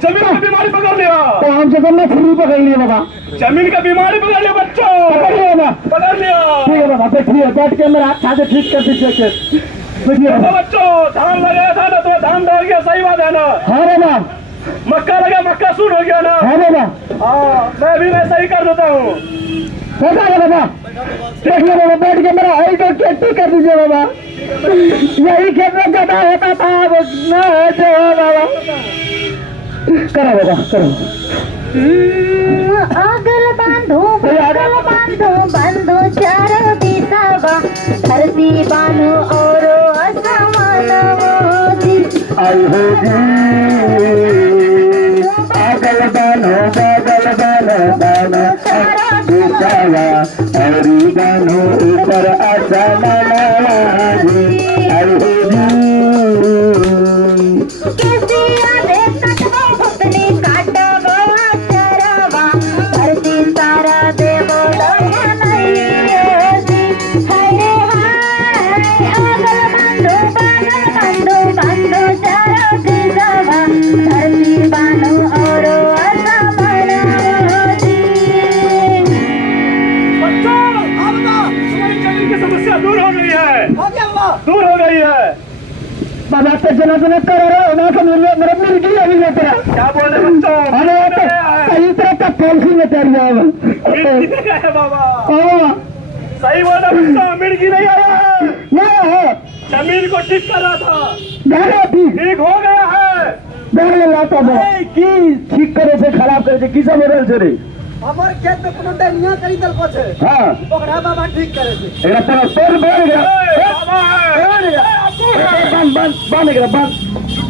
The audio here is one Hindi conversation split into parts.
जमीन की बीमारी पकड़ लिया। तो हमसे तुमने फ्री पकड़ लिया बाबा। जमीन का बीमारी पकड़ लिया बच्चों। पकड़ लिया ना? पकड़ लिया। ठीक है बाबा, बैठिए, बैठ के मेरा हाथ से ठीक कर दीजिए। बैठिए तो बच्चों, धान लगाया था ना, तो धान डर गया, सही बात है ना? हाँ बाबा। मक्का लगा, मक्का सूट हो गया ना? हाँ बाबा। हाँ, मैं भी वैसा ही कर देता हूँ। कैसा है बाबा? देखिए बाबा, बैठ के मेरा हाइट और ठीक कर दीजिए बाबा। यही खेत में ज्यादा होता था, अब ना है जो है बाबा। करो बाबा, करो। आगल बांधो बांधो चारों दिशावा, धरती बांधो और आसमान मोदी। आई हो जी, आगल बानो चारों दिशावा, हरी बानो ऊपर आसमान मोदी। आई हो जी, दूर हो गई है। बाबा पे जना कर रहा हूँ ना, तो मेरा मिर्गी अभी नहीं तेरा। क्या बोल रहे बच्चों? अरे सही तरह का पॉलिसी में तैर गया है बाबा। हाँ सही बोल रहे बच्चों, मिर्गी नहीं आया है। ना, जमीन को ठीक कर रहा था, ठीक हो गया है। ठीक करे से खराब करे से किसा मॉडल से रे? हमारे खेत में कोनो डैनिया करी दल को छे। हाँ, ओकरा बाबा ठीक करे से। एरा पर पैर बढ़ गया।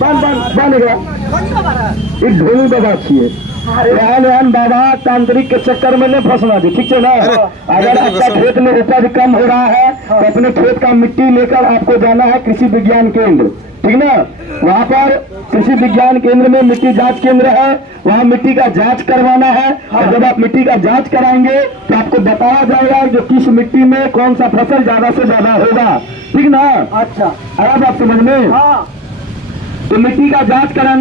बांध गया। कौन बाबा है? एक ढोली बाबा छिए। रहन बाबा तांत्रिक के चक्कर में नहीं फंसना जी, ठीक है ना? अगर आपका खेत में उपज कम हो रहा है तो अपने खेत का मिट्टी लेकर आपको जाना है कृषि विज्ञान केंद्र, ठीक ना? वहाँ पर कृषि विज्ञान केंद्र में मिट्टी जांच केंद्र है, वहाँ मिट्टी का जांच करवाना है। और जब आप मिट्टी का जांच कराएंगे तो आपको बताया जाएगा जो किस मिट्टी में कौन सा फसल ज्यादा से ज्यादा होगा, ठीक ना? अच्छा, आया बात समझ में? हाँ। तो मिट्टी का जांच कराने